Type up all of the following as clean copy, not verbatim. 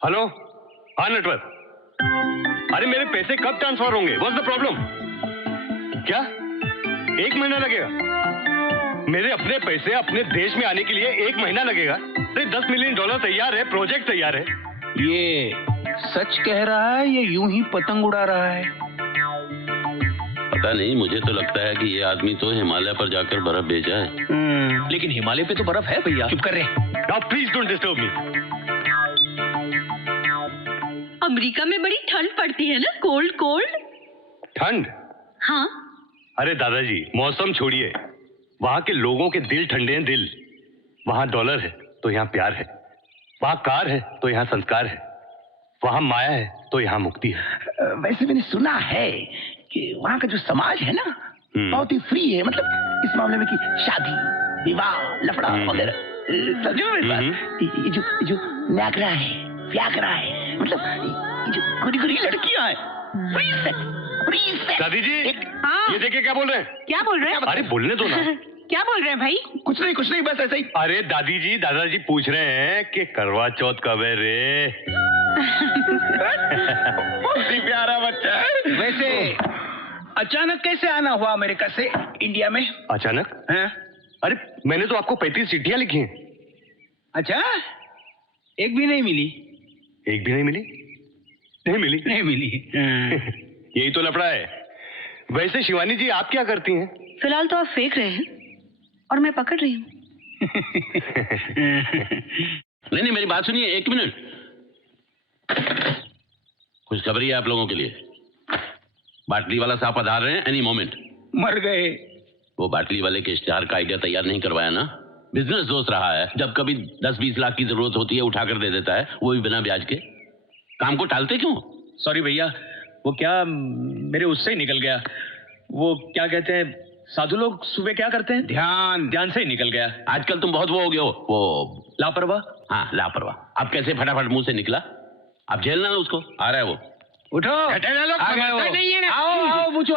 Hello, हाँ नटवर। अरे मेरे पैसे कब ट्रांसफर होंगे? What's the problem? क्या 1 महीना लगेगा? मेरे अपने पैसे अपने देश में आने के लिए 1 महीना लगेगा? अरे $10 मिलियन तैयार है, प्रोजेक्ट तैयार है। ये सच कह रहा है या यूं ही पतंग उड़ा रहा है? पता नहीं, मुझे तो लगता है कि ये आदमी तो हिमालय पर जाकर बर्फ भेजा है। लेकिन हिमालय पे तो बर्फ है भैया। चुप कर रहे। Now please don't disturb me. America में बड़ी ठंड पड़ती है ना, कोल्ड कोल्ड। ठंड? हाँ। अरे दादाजी, मौसम छोड़िए, वहां के लोगों के दिल ठंडे हैं, दिल। वहां डॉलर है तो यहाँ प्यार है, वहां कार है तो यहाँ संस्कार है, वहां माया है तो यहाँ मुक्ति है। वैसे मैंने सुना है कि वहाँ का जो समाज है ना बहुत ही फ्री है, मतलब इस मामले में कि शादी, विवाह, लफड़ा वगैरह। समझो मेरी बात? ये जो न्यागरा है, व्यागरा है, मतलब ये जो गोरी गोरी लड़कियां हैं, फ्री सेक्स, फ्री सेक्स। दादी जी, हाँ। ये देखिए क्या बोल रहे हैं। क्या बोल रहे हैं? अरे बोलने दो ना। क्या बोल रहे हैं भाई? कुछ नहीं, बस ऐसे ही। अरे दादी जी, दादाजी पूछ रहे हैं कि करवा चौथ कब है रे। बहुत ही प्यारा बच्चा है। वैसे अचानक कैसे आना हुआ अमेरिका से इंडिया में? अचानक? हैं? अरे मैंने तो आपको 35 चिट्ठियां लिखी हैं। अच्छा, एक भी नहीं मिली? एक भी नहीं मिली? नहीं मिली। यही तो लफड़ा है। वैसे शिवानी जी, आप क्या करती हैं? फिलहाल तो आप फेंक रहे हैं और मैं पकड़ रही हूँ। नहीं, मेरी बात सुनिए, 1 मिनट। खुशखबरी है आप लोगों के लिए, बाटली वाला साहब पधार रहे हैं एनी मोमेंट। मर गए। वो बाटली वाले के इश्तेहार का आइडिया तैयार नहीं करवाया ना? बिजनेस दोस्त रहा है, जब कभी 10-20 लाख की जरूरत होती है उठा कर दे देता है, वो भी बिना ब्याज के। काम को टालते क्यों? सॉरी भैया, वो क्या मेरे उससे ही निकल गया। वो क्या कहते हैं, साधु लोग सुबह क्या करते हैं? ध्यान से ही निकल गया। आजकल तुम बहुत वो हो गए हो, वो लापरवाह। हाँ, लापरवाह। अब कैसे फटाफट मुंह से निकला? अब झेलना उसको, आ रहा है वो। उठो। लोग नहीं है ना। आओ बूच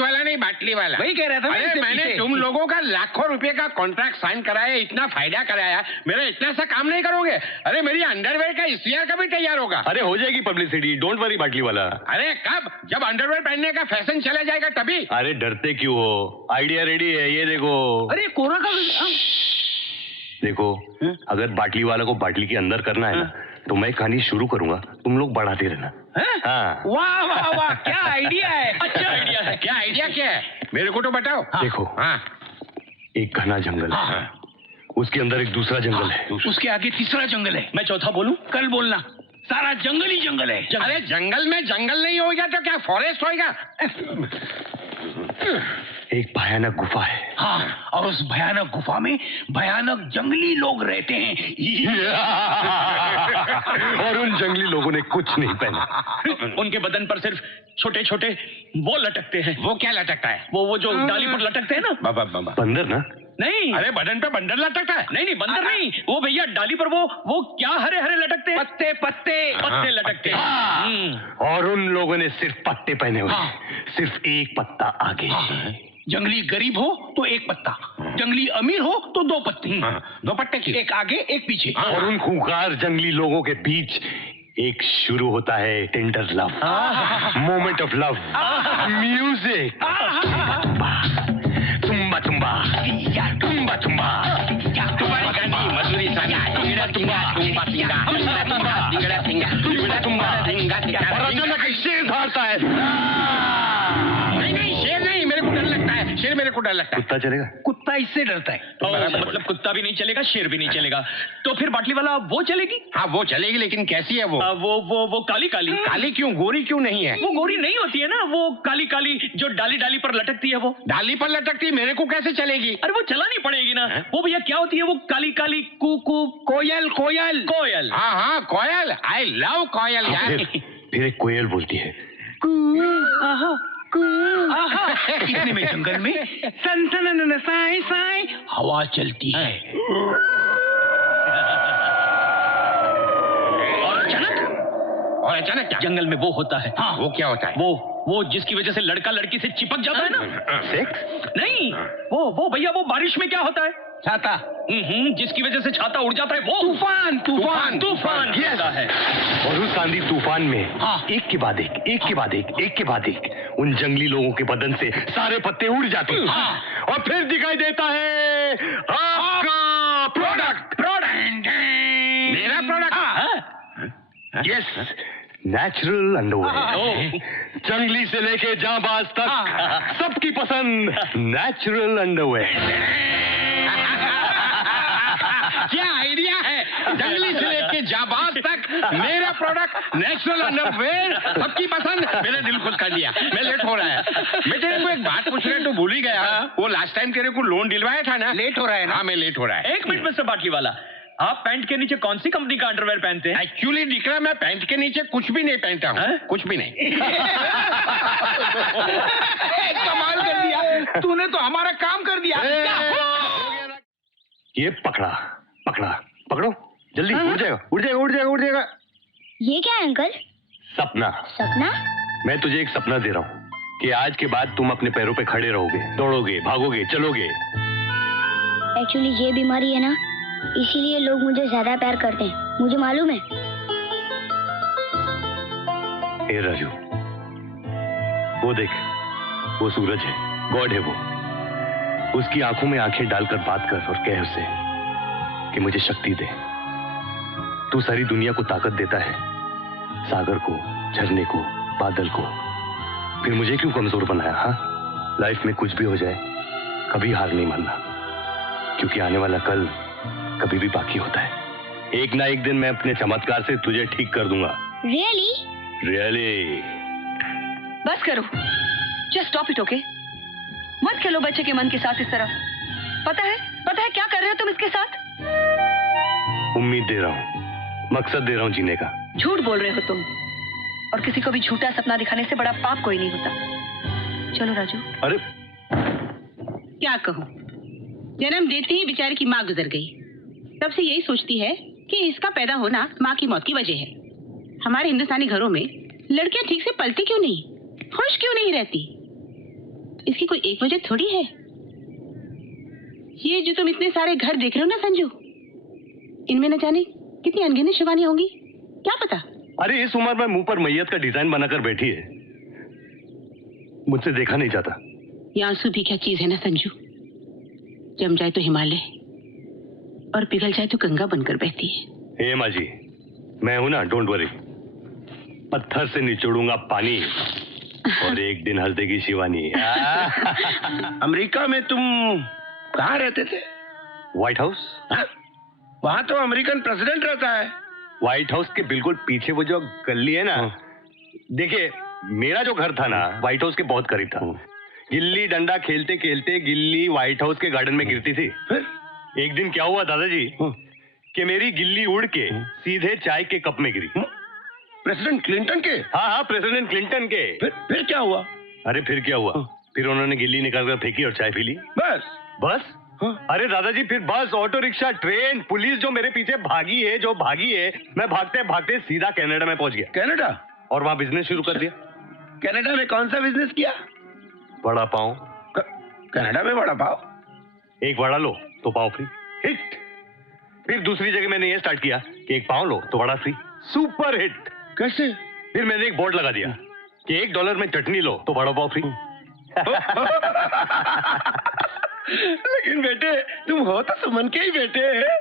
वाला नहीं, बाटली वाला। वही कह रहा था। अरे मैंने तुम लोगों का लाखों रुपए का कॉन्ट्रैक्ट साइन कराया, इतना फायदा कराया, मेरा इतना सा काम नहीं करोगे? अरे मेरी अंडरवेयर का इश्तिहार कभी तैयार होगा? अरे हो जाएगी पब्लिसिटी, डोंट वरी बाटली वाला। अरे कब? जब अंडरवेयर पहनने का फैशन चला जाएगा तभी। अरे डरते क्यों हो, आइडिया रेडी है, ये देखो। अरे कोरोना का देखो, अगर बाटली वाला को बाटली के अंदर करना है ना, तो मैं कहानी शुरू करूंगा, तुम लोग बढ़ाते रहना। हाँ। वाह वाह वाह, क्या आइडिया है। अच्छा आइडिया है। क्या आइडिया क्या है, मेरे को तो बताओ। देखो, एक घना जंगल है, उसके अंदर एक दूसरा जंगल है, उसके आगे तीसरा जंगल है। मैं चौथा बोलूं? कल बोलना। सारा जंगल ही जंगल है। अरे जंगल में जंगल नहीं होगा तो क्या फॉरेस्ट होगा? एक भयानक गुफा है। हाँ, और उस भयानक गुफा में भयानक जंगली लोग रहते हैं। और उन जंगली लोगों ने कुछ नहीं पहना। उनके बदन पर सिर्फ छोटे छोटे वो लटकते हैं। वो क्या लटकता है? वो जो डाली पर लटकते हैं ना। बंदर ना? नहीं। अरे बदन पे बंदर लटकता है? नहीं, बंदर नहीं, वो भैया डाली पर वो क्या हरे हरे लटकते हैं, पत्ते लटकते हैं। और उन लोगों ने सिर्फ पत्ते पहने हुए, सिर्फ एक पत्ता आगे। जंगली गरीब हो तो एक पत्ता, जंगली अमीर हो तो 2 पत्ते। 2 पत्ते की, एक आगे एक पीछे। और उन खूंखार जंगली लोगों के बीच एक शुरू होता है tender love, moment of love, music. तुम्बा तुम्बा तुम्बा तुम्बा तुम्हारी गानी मधुरी सानी, टिंगड़ा टिंगा तुम्बा टिंगा, टिंगड़ा टिंगा टिंगड़ा टिंगा टिंगड़ा तुम्बा टिंगा टिंगा। और अचानक एक शेर धारता है। नहीं, शेर नहीं, मेरे को डर लगता है। शेर मेरे को डर लगता है। कुत्ता चलेगा? कुत्ता इससे डरता है। मतलब कुत्ता भी नहीं चलेगा, शेर भी नहीं चलेगा, तो फिर बाटली वाला वो चलेगी? हाँ वो चलेगी, लेकिन कैसी है वो? वो काली काली। काली क्यों, गोरी क्यों नहीं है? वो गोरी नहीं होती है ना, वो काली काली जो डाली डाली पर लटकती है। वो डाली पर लटकती है, मेरे को कैसे चलेगी? अरे वो चलानी पड़ेगी ना। वो भैया क्या होती है, वो काली काली कू कोयल। हाँ कोयल। आई लव कोयल यार। फिर एक कोयल बोलती है, इतने में जंगल में सन साई साई हवा चलती है। और अचानक क्या? जंगल में वो होता है। हाँ, वो क्या होता है? वो जिसकी वजह से लड़का लड़की से चिपक जाता है ना। सेक्स? नहीं, वो भैया वो बारिश में क्या होता है? छाता। जिसकी वजह से छाता उड़ जाता है वो तूफान तूफान तूफान होता है। और उस आंधी तूफान में हाँ। एक के बाद एक, एक के बाद एक, एक के बाद एक उन जंगली लोगों के बदन से सारे पत्ते उड़ जाते हैं। हाँ। और फिर दिखाई देता है आपका प्रोडक्ट। मेरा प्रोडक्ट? Yes, natural underwear. जंगली से लेके जांबाज तक सबकी पसंद नेचुरल अंडरवेयर। क्या आइडिया है, जंगली से लेके जाबाज तक मेरा प्रोडक्ट नेचुरल अंडरवेयर सबकी पसंद। मेरे दिल खुश कर दिया। मैं लेट हो रहा है। मैं तेरे को एक बात पूछने तो भूल ही गया। वो लास्ट टाइम तेरे को लोन दिलवाया था ना? लेट हो रहा है ना? हाँ, मैं लेट हो रहा है। 1 मिनट मिस्टर बाटली वाला, आप पैंट के नीचे कौन सी कंपनी का अंडरवेयर पहनते हैं? एक्चुअली दिखरा, मैं पैंट के नीचे कुछ भी नहीं पहनता हूँ। कुछ भी नहीं। कमाल कर दिया तूने, तो हमारा काम कर दिया। ये पकड़ा पकड़ा पकड़ो जल्दी। उड़ जाएगा उड़ जाएगा उड़ जाएगा उड़ जाएगा। ये क्या है अंकल? सपना। सपना? मैं तुझे एक सपना दे रहा हूँ कि आज के बाद तुम अपने पैरों पे खड़े रहोगे, दौड़ोगे, भागोगे, चलोगे। एक्चुअली ये बीमारी है ना, इसीलिए लोग मुझे ज्यादा प्यार करते हैं, मुझे मालूम है। ए राजू, वो देख, वो सूरज है, गॉड है वो। उसकी आंखों में आंखें डालकर बात कर और कह उसे कि मुझे शक्ति दे। तू सारी दुनिया को ताकत देता है, सागर को, झरने को, बादल को, फिर मुझे क्यों कमजोर बनाया? हाँ, लाइफ में कुछ भी हो जाए कभी हार नहीं मानना, क्योंकि आने वाला कल कभी भी बाकी होता है। एक ना एक दिन मैं अपने चमत्कार से तुझे ठीक कर दूंगा। रियली? रियली। बस करो, जस्ट स्टॉप इट, ओके? मत खेलो बच्चे के मन के साथ इस तरह। पता है क्या कर रहे हो तुम इसके साथ? उम्मीद दे रहा हूँ, मकसद दे रहा हूँ जीने का। झूठ बोल रहे हो तुम, और किसी को भी झूठा सपना दिखाने से बड़ा पाप कोई नहीं होता। चलो राजू। अरे क्या कहूँ, जन्म देते ही बेचारे की माँ गुजर गई। तब से यही सोचती है कि इसका पैदा होना माँ की मौत की वजह है। हमारे हिंदुस्तानी घरों में लड़कियां ठीक से पलती क्यों नहीं, खुश क्यों नहीं रहती? इसकी कोई एक वजह थोड़ी है। ये जो तुम इतने सारे घर देख रहे हो ना संजू, इनमें न जाने कितनी अनगिनत शिवानियां होंगी, क्या पता। अरे इस उम्र में मुंह पर मैयत का डिजाइन बनाकर बैठी है, मुझसे देखा नहीं जाता। ये आंसू भी क्या चीज है ना संजू, जम जाए तो हिमालय और पिघल जाए तो गंगा बनकर बहती है। हे माँ जी, मैं हूं ना, डोंट वरी। पत्थर से निचोड़ूंगा पानी और एक दिन हंस देगी शिवानी। अमेरिका में तुम कहाँ रहते थे? White house. वहाँ तो अमेरिकन प्रेसिडेंट रहता है। व्हाइट हाउस के बिल्कुल पीछे वो जो गली है ना, देखिए मेरा जो घर था ना व्हाइट हाउस के बहुत करीब था। गिल्ली डंडा खेलते खेलते गिल्ली व्हाइट हाउस के गार्डन में गिरती थी। फिर एक दिन क्या हुआ दादाजी कि मेरी गिल्ली उड़ के सीधे चाय के कप में गिरी। प्रेसिडेंट क्लिंटन के? हाँ, प्रेसिडेंट क्लिंटन के। फिर क्या हुआ? अरे फिर क्या हुआ, फिर उन्होंने गिल्ली निकाल कर फेंकी और चाय पी ली। बस। अरे दादाजी फिर बस, ऑटो रिक्शा, ट्रेन, पुलिस जो मेरे पीछे भागी है, मैं भागते भागते सीधा कनाडा में पहुंच गया। कनाडा? और वहां बिजनेस शुरू कर दिया। कनाडा में कौन सा बिजनेस किया? वड़ा पाव। कनाडा में वड़ा पाव? एक वड़ा लो तो पाव फ्री, हिट। फिर दूसरी जगह मैंने ये स्टार्ट किया कि एक पाव लो तो वड़ा फ्री, सुपर हिट। कैसे? फिर मैंने एक बोर्ड लगा दिया कि $1 में चटनी लो तो वड़ा पाव फ्री। लेकिन बेटे तुम हो तो सुमन के ही बेटे हैं।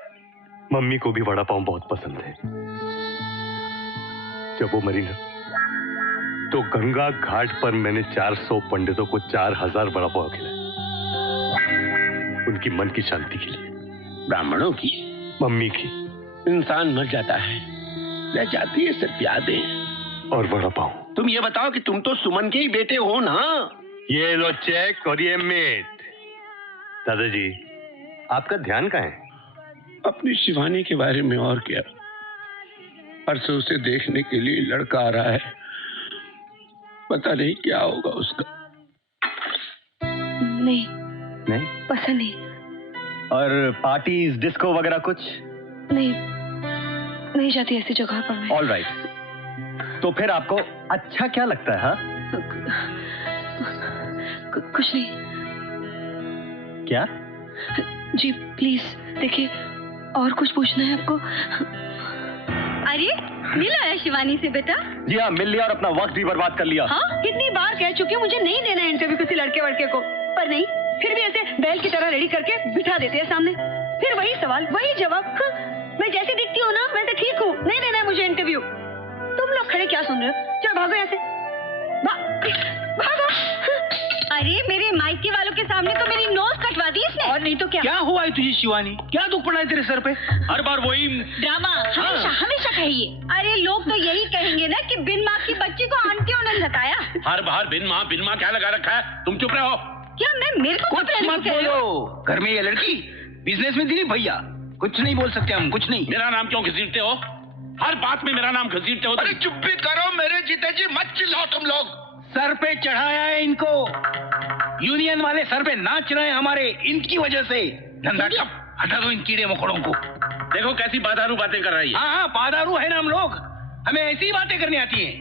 मम्मी को भी वड़ा पाव बहुत पसंद है। जब वो मरी ना तो गंगा घाट पर मैंने 400 पंडितों को 4000 वड़ा पाव खिलाए, उनकी मन की शांति के लिए। ब्राह्मणों की? मम्मी की। इंसान मर जाता है, रह जाती है सिर्फ यादें और वड़ा पाव। तुम ये बताओ कि तुम तो सुमन के ही बेटे हो ना? ये लो चेक और ये मेट। दादाजी आपका ध्यान कहाँ है? अपनी शिवानी के बारे में। और क्या, परसों उसे देखने के लिए लड़का आ रहा है, पता नहीं क्या होगा उसका। नहीं पसंद नहीं। और पार्टीज, डिस्को वगैरह कुछ? नहीं जाती ऐसी जगह पर मैं। ऑल राइट, तो फिर आपको अच्छा क्या लगता है? हाँ, कुछ नहीं। क्या? जी प्लीज देखिए, और कुछ पूछना है आपको? अरे मिला है शिवानी से बेटा? जी हाँ, मिल लिया और अपना वक्त भी बर्बाद कर लिया। हाँ, कितनी बार कह चुकी हूँ मुझे नहीं देना इंटरव्यू किसी लड़के वड़के को, पर नहीं, फिर भी ऐसे बैल की तरह रेडी करके बिठा देते हैं सामने। फिर वही सवाल, वही जवाब। हाँ, मैं जैसी दिखती हूँ ना वैसे ठीक हूँ, नहीं देना है मुझे इंटरव्यू। तुम लोग खड़े क्या सुन रहे हो? चलो भागो यहाँ से, भागो। अरे मेरे मायके वालों के सामने तो मेरी नोज कटवा दी इसने। और नहीं तो क्या? क्या हुआ है तुझे शिवानी? क्या दुख पड़ा है तेरे सर पे? हर बार वही ड्रामा हमेशा हमेशा कहिए। अरे लोग तो यही कहेंगे ना कि बिन माँ की बच्ची को आंटियों ने सताया। हर बार बिन माँ क्या लगा रखा है? तुम चुप रहो। क्या मैं मेरे को कुछ मत बोलो। घर में ये लड़की बिजनेस में दिलीप भैया, कुछ नहीं बोल सकते हम, कुछ नहीं। मेरा नाम क्यों घसीटते हो? हर बात में मेरा नाम घसीटते हो। अरे चुप भी करो मेरे जीते जी, मत चिल्लाओ तुम लोग। सर पे चढ़ाया है इनको, यूनियन वाले सर पे नाच रहे हैं हमारे, इनकी वजह से। धंधा ठप, हटा दो इन कीड़े मकोड़ों को। देखो कैसी बादारू बातें कर रही है। हाँ, बादारू है ना हम लोग, हमें ऐसी बातें करनी आती हैं।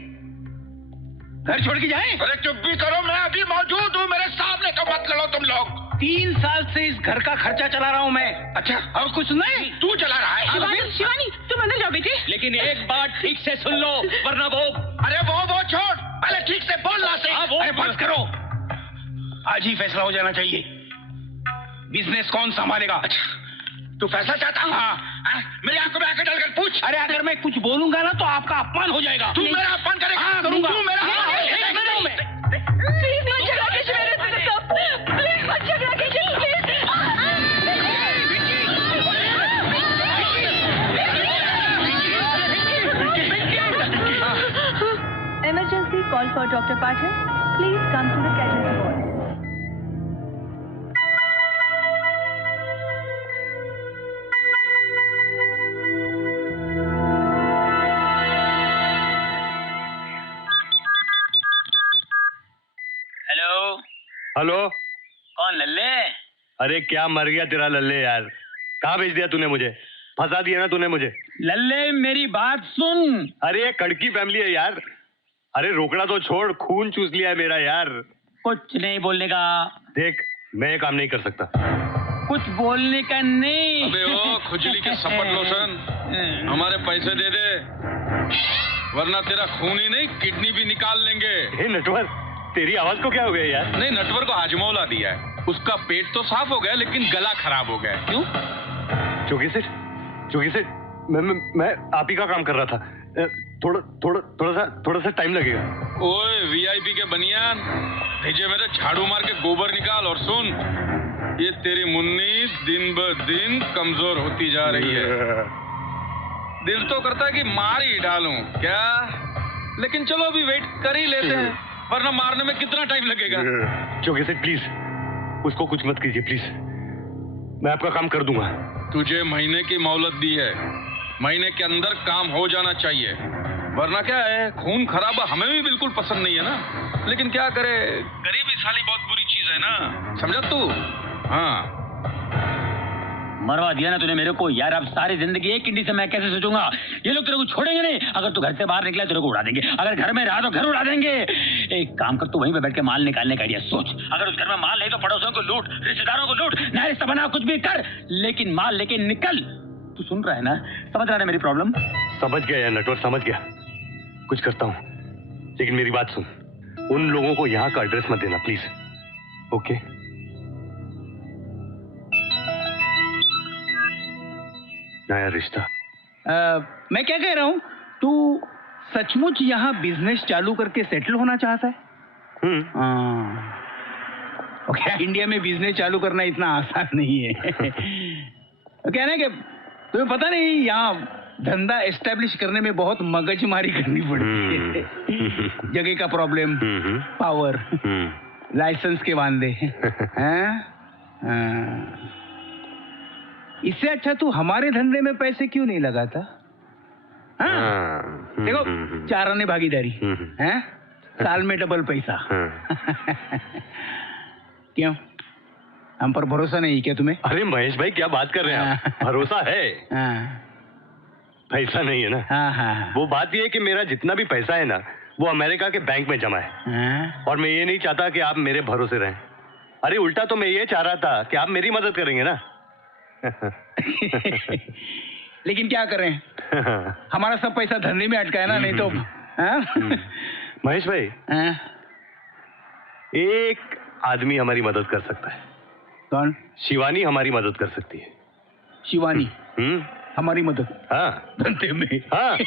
घर छोड़ के जाएं? अरे चुप भी करो, मैं अभी मौजूद हूँ, मेरे सामने तो मत लड़ो तुम लोग। 3 साल से इस घर का खर्चा चला रहा हूँ मैं। अच्छा, और कुछ नहीं? तू चला रहा है? शिवानी तुम अंदर जाओ बेटे। लेकिन एक बात ठीक से सुन लो, वरना वो अरे वो छोड़, पहले ठीक से बोलना से। अरे बस करो, आज ही फैसला हो जाना चाहिए। बिजनेस कौन संभालेगा? अच्छा, तू फैसला चाहता है? हाँ, मेरी आंखों में आंखें डालकर पूछ। अरे अगर मैं कुछ बोलूंगा ना तो आपका अपमान हो जाएगा। तू मेरा अपमान करेगा? हाँ, करूंगा। तू मेरा प्लीज मत झगड़ा कीजिए मेरे साथ, प्लीज मत झगड़ा कीजिए, please. Emergency call for Dr. Patel. Please come to the casualty ward. Hello, hello, कौन? लल्ले? अरे क्या मर गया तेरा लल्ले यार? कहाँ भेज दिया तूने मुझे? फंसा दिया ना तूने मुझे। लल्ले मेरी बात सुन। अरे ये कड़की फैमिली है यार। अरे रोकड़ा तो छोड़, खून चूस लिया है मेरा यार। कुछ नहीं बोलने का। देख, मैं ये काम नहीं कर सकता। कुछ बोलने का नहीं। अबे ओ खुजली के सपट लोशन, हमारे पैसे दे दे, वरना तेरा खून ही नहीं किडनी भी निकाल लेंगे। हे नटवर, तेरी आवाज को क्या हो गया यार? नहीं, नटवर को हाजमौला दिया है, उसका पेट तो साफ हो गया लेकिन गला खराब हो गया। क्यों? जोगी सेठ, मैं आप ही का काम कर रहा था। थोड़ा सा टाइम लगेगा। ओए वीआईपी के बनियान, भेजे मेरे झाड़ू मार के गोबर निकाल। और सुन, ये तेरी मुन्नी दिन ब दिन कमजोर होती जा रही है। दिल तो करता है कि मार ही डालूं क्या, लेकिन चलो अभी वेट कर ही लेते हैं, वरना मारने में कितना टाइम लगेगा। जोगी सेठ प्लीज, उसको कुछ मत कीजिए प्लीज, मैं आपका काम कर दूंगा। तुझे महीने की मोहलत दी है, महीने के अंदर काम हो जाना चाहिए, वरना क्या है, खून खराबा हमें भी बिल्कुल पसंद नहीं है ना, लेकिन क्या करे, गरीबी साली बहुत बुरी चीज है ना, समझा तू? हाँ, मरवा दिया ना तूने मेरे को यार। अब सारी जिंदगी एक किंडी से मैं कैसे सोचूंगा? ये लोग तेरे को छोड़ेंगे नहीं। अगर तू घर से बाहर निकला तेरे को उड़ा देंगे, अगर घर में रहा तो घर उड़ा देंगे। एक काम कर, तू वहीं पे बैठ के माल निकालने का आइडिया सोच। अगर उस घर में माल नहीं तो पड़ोसियों को लूट, रिश्तेदारों को लूट, नया रिश्ता बना, कुछ भी कर, लेकिन माल लेके निकल। तू सुन रहा है ना? समझ रहा है मेरी प्रॉब्लम? समझ गया यार नटवर, समझ गया। कुछ करता हूँ, लेकिन मेरी बात सुन, उन लोगों को यहाँ का एड्रेस मत देना प्लीज। ओके? नया रिश्ता। मैं क्या कह रहा हूँ, तू सचमुच यहाँ बिजनेस चालू करके सेटल होना चाहता है? ओके, इंडिया में बिजनेस चालू करना इतना आसान नहीं है। क्या ना कि तुम्हें पता नहीं, यहाँ धंधा एस्टेब्लिश करने में बहुत मगजमारी करनी पड़ती है। जगह का प्रॉब्लम, पावर, लाइसेंस के वांदे। इससे अच्छा तू हमारे धंधे में पैसे क्यों नहीं लगाता? देखो, 4 आने भागीदारी है, साल में डबल पैसा। क्यों, हम पर भरोसा नहीं क्या तुम्हें? अरे महेश भाई, क्या बात कर रहे हैं आप? भरोसा है, पैसा नहीं है ना। हाँ। वो बात ये है कि मेरा जितना भी पैसा है ना, वो अमेरिका के बैंक में जमा है। और मैं ये नहीं चाहता कि आप मेरे भरोसे रहें। अरे उल्टा तो मैं ये चाह रहा था कि आप मेरी मदद करेंगे ना। लेकिन क्या करें, हमारा सब पैसा धंधे में अटका है ना, नहीं तो। महेश भाई, एक आदमी हमारी मदद कर सकता है। कौन? शिवानी हमारी मदद कर सकती है। शिवानी हमारी मदद? हाँ, धंधे में। हाँ।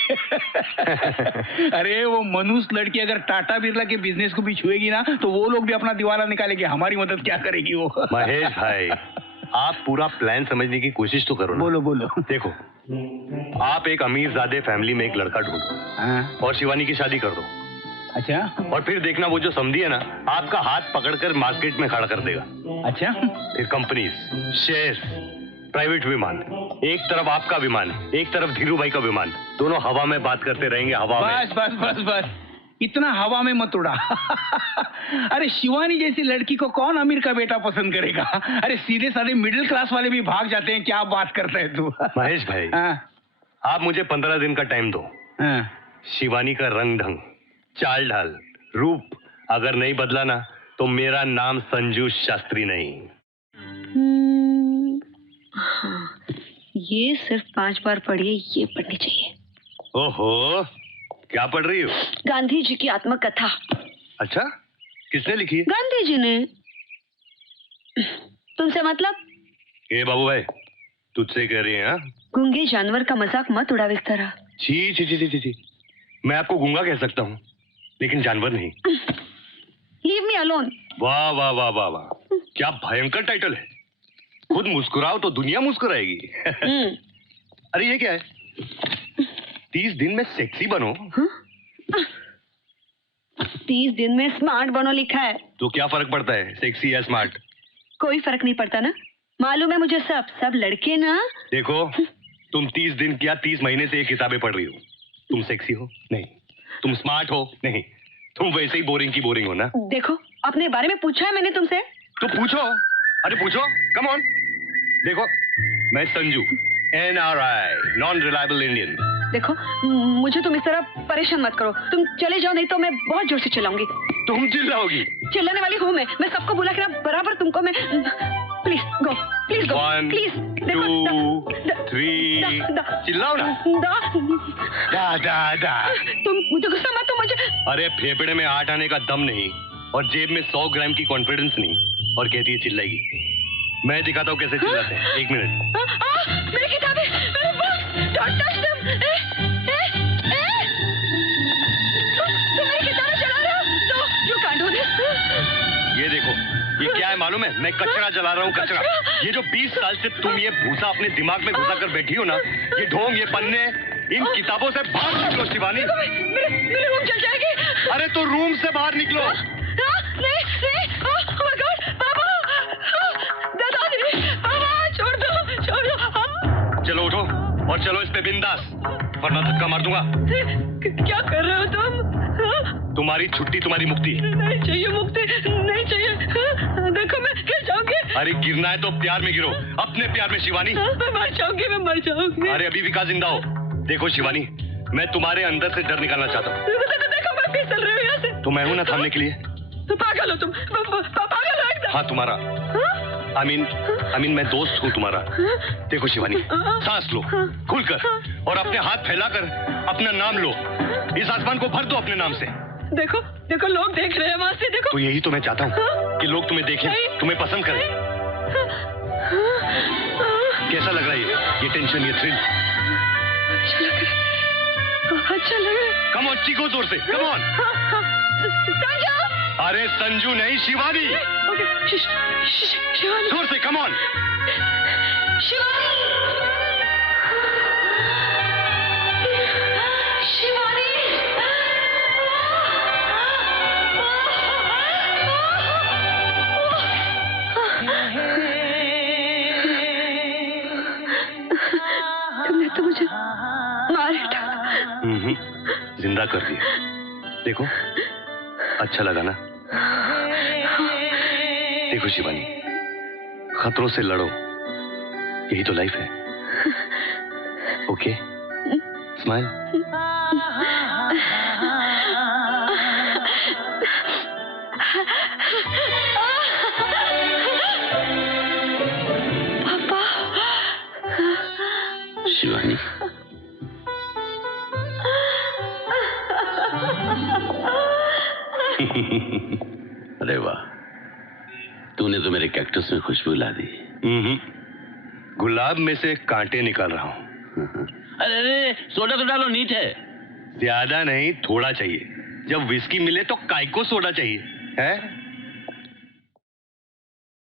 अरे वो मनुष्य लड़की अगर टाटा बिरला के बिजनेस को भी छुएगी ना, तो वो लोग भी अपना दिवाला निकालेंगे, हमारी मदद क्या करेगी वो? महेश भाई, आप पूरा प्लान समझने की कोशिश तो करो ना। बोलो बोलो। देखो, आप एक अमीरजादे फैमिली में एक लड़का ढूंढो और शिवानी की शादी कर दो। अच्छा। और फिर देखना, वो जो समझी है ना, आपका हाथ पकड़कर मार्केट में खड़ा कर देगा। अच्छा। फिर कंपनीज, शेयर्स, प्राइवेट विमान, एक तरफ आपका विमान, एक तरफ धीरू भाई का विमान, दोनों हवा में बात करते रहेंगे, हवा में। बस बस बस बस, इतना हवा में मत उड़ा। अरे शिवानी जैसी लड़की को कौन अमीर का बेटा पसंद करेगा? अरे सीधे साधे मिडिल क्लास वाले भी भाग जाते हैं। क्या बात करता है तू? महेश भाई, आप मुझे 15 दिन का टाइम दो। शिवानी का रंग ढंग, चाल ढाल, रूप अगर नहीं बदला ना, तो मेरा नाम संजू शास्त्री नहीं। हाँ, ये सिर्फ 5 बार पढ़िए, ये पढ़नी चाहिए। ओहो, क्या पढ़ रही हो? गांधी जी की आत्मकथा। अच्छा, किसने लिखी है? गांधी जी ने। तुमसे मतलब? ए बाबू भाई, तुझसे कह रही है? हाँ, गूंगे जानवर का मजाक मत उड़ाओ इस तरह। छी छी छी छी छी, मैं आपको गूंगा कह सकता हूँ, लेकिन जानवर नहीं। Leave me alone. वाह वाह वाह वाह वाह, क्या भयंकर टाइटल है। खुद मुस्कुराओ तो दुनिया मुस्कुराएगी। अरे ये क्या है? 30 दिन में सेक्सी बनो। 30 दिन में स्मार्ट बनो लिखा है। तो क्या फर्क पड़ता है, सेक्सी या स्मार्ट? कोई फर्क नहीं पड़ता ना, मालूम है मुझे सब लड़के ना। देखो, तुम 30 दिन क्या 30 महीने से ये किताबें पढ़ रही हो। तुम सेक्सी हो? नहीं। तुम स्मार्ट हो? नहीं। तुम वैसे ही बोरिंग की बोरिंग हो ना। देखो, अपने बारे में पूछा है मैंने तुमसे। तो पूछो, अरे पूछो, कम ऑन। देखो, मैं Sanju, NRI, non reliable Indian. देखो, मुझे तुम इस तरह परेशान मत करो। तुम चले जाओ, नहीं तो मैं बहुत जोर से चिल्लाऊंगी। तुम चिल्लाओगी? चिल्लाने वाली हूँ मैं सबको बुला के ना बराबर तुमको मैं। Please go, please go, 1 please. 2 3 चिल्लाओ ना। दा। तुम मुझे गुस्सा मत, तुम मुझे। अरे फेफड़े में 8 आने का दम नहीं और जेब में 100 ग्राम की कॉन्फिडेंस नहीं, और कहती है चिल्लाएगी। मैं दिखाता हूँ कैसे चिल्लाते हैं। 1 मिनट। मेरी किताबें, मेरे बुक्स, डोंट टच देम। तुम मेरी किताबें चला रहे हो? No, you can't do this. ये देखो, ये क्या है मालूम है? मैं कचरा जला रहा हूँ, कचरा। ये जो 20 साल से तुम ये भूसा अपने दिमाग में घुसा कर बैठी हो ना, ये ढोंग, ये पन्ने, इन किताबों से बाहर निकलो शिवानी। मेरे रूम जल जाएगी। अरे तो रूम से बाहर निकलो। नहीं, oh my God, बाबा, दादाजी, बाबा, छोड़ दो। चलो उठो और चलो इस पे बिंदास, वरना धक्का मार दूंगा। क्या कर रहे हो तुम? तुम्हारी छुट्टी, तुम्हारी मुक्ति। नहीं चाहिए मुक्ति, नहीं चाहिए। देखो मैं गिर जाऊंगी। अरे गिरना है तो प्यार में गिरो, अपने प्यार में शिवानी। मैं मर जाऊंगी। अरे अभी विकास जिंदा हो। देखो शिवानी, मैं तुम्हारे अंदर से डर निकालना चाहता हूँ। देखो मैं फिसल रही हूँ यहाँ से। तो मैं हूँ ना थामने के लिए। पागल हो तुम, पागल हो एकदम। हाँ तुम्हारा, I mean मैं दोस्त हूँ तुम्हारा। देखो शिवानी, सांस लो खुलकर और अपने हाथ फैलाकर अपना नाम लो। इस आसमान को भर दो अपने नाम से। देखो लोग देख रहे हैं वहां से, देखो। तो यही तो मैं चाहता हूँ कि लोग तुम्हें देखें, तुम्हें पसंद करें। कैसा लग रहा है ये टेंशन, ये थ्रिल? अच्छा लग रहा है। कम ऑन, चीखो जोर से, कम ऑन। संजू। अरे संजू नहीं, शिवानी। शिवानी। जोर से, कम ऑन। शिवानी। तुमने तो मुझे मार डाला। जिंदा कर दिया। देखो, अच्छा लगा ना? देखो शिवानी, खतरों से लड़ो, यही तो लाइफ है। Okay, smile. पापा, शिवानी, अरे वाह, तूने तो मेरे कैक्टस में खुशबू ला दी। गुलाब में से कांटे निकाल रहा हूँ। अरे अरे, सोडा तो डालो, नीट है। ज्यादा नहीं, थोड़ा चाहिए। जब विस्की मिले तो काय को सोडा चाहिए है?